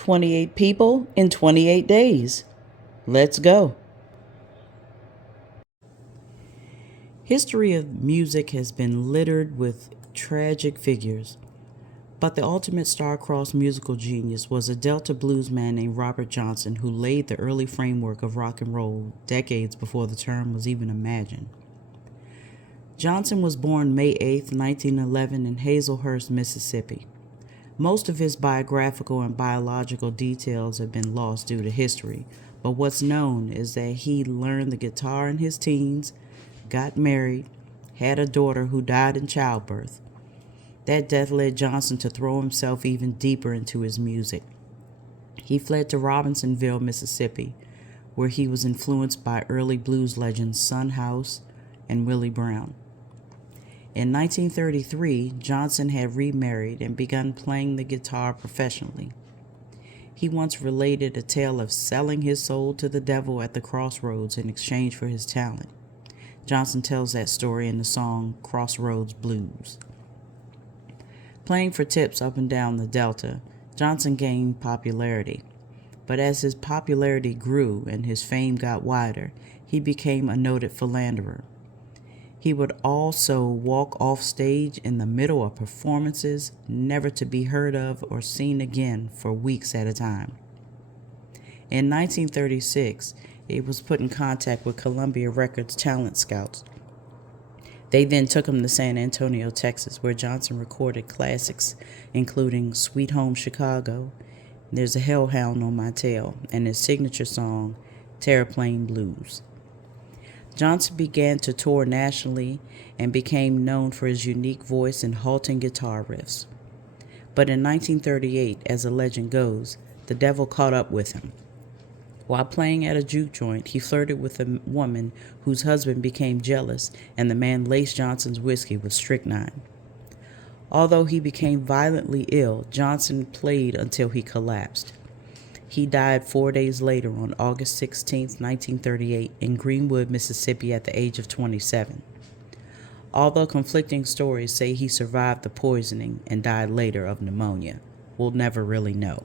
28 people in 28 days. Let's go. History of music has been littered with tragic figures, but the ultimate star-crossed musical genius was a Delta blues man named Robert Johnson, who laid the early framework of rock and roll decades before the term was even imagined. Johnson was born May 8, 1911 in Hazelhurst, Mississippi. Most of his biographical and biological details have been lost due to history, but what's known is that he learned the guitar in his teens, got married, had a daughter who died in childbirth. That death led Johnson to throw himself even deeper into his music. He fled to Robinsonville, Mississippi, where he was influenced by early blues legends Son House and Willie Brown. In 1933, Johnson had remarried and begun playing the guitar professionally. He once related a tale of selling his soul to the devil at the crossroads in exchange for his talent. Johnson tells that story in the song Crossroads Blues. Playing for tips up and down the Delta, Johnson gained popularity. But as his popularity grew and his fame got wider, he became a noted philanderer. He would also walk off stage in the middle of performances, never to be heard of or seen again for weeks at a time. In 1936, he was put in contact with Columbia Records talent scouts. They then took him to San Antonio, Texas, where Johnson recorded classics, including Sweet Home Chicago, There's a Hellhound on My Tail, and his signature song, Terraplane Blues. Johnson began to tour nationally and became known for his unique voice and halting guitar riffs. But in 1938, as the legend goes, the devil caught up with him. While playing at a juke joint, he flirted with a woman whose husband became jealous, and the man laced Johnson's whiskey with strychnine. Although he became violently ill, Johnson played until he collapsed. He died 4 days later on August 16, 1938, in Greenwood, Mississippi, at the age of 27. Although conflicting stories say he survived the poisoning and died later of pneumonia, we'll never really know.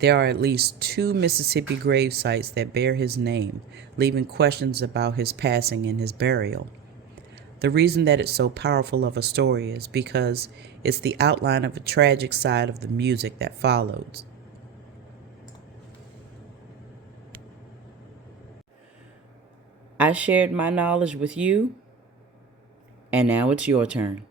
There are at least 2 Mississippi grave sites that bear his name, leaving questions about his passing and his burial. The reason that it's so powerful of a story is because it's the outline of a tragic side of the music that follows. I shared my knowledge with you, and now it's your turn.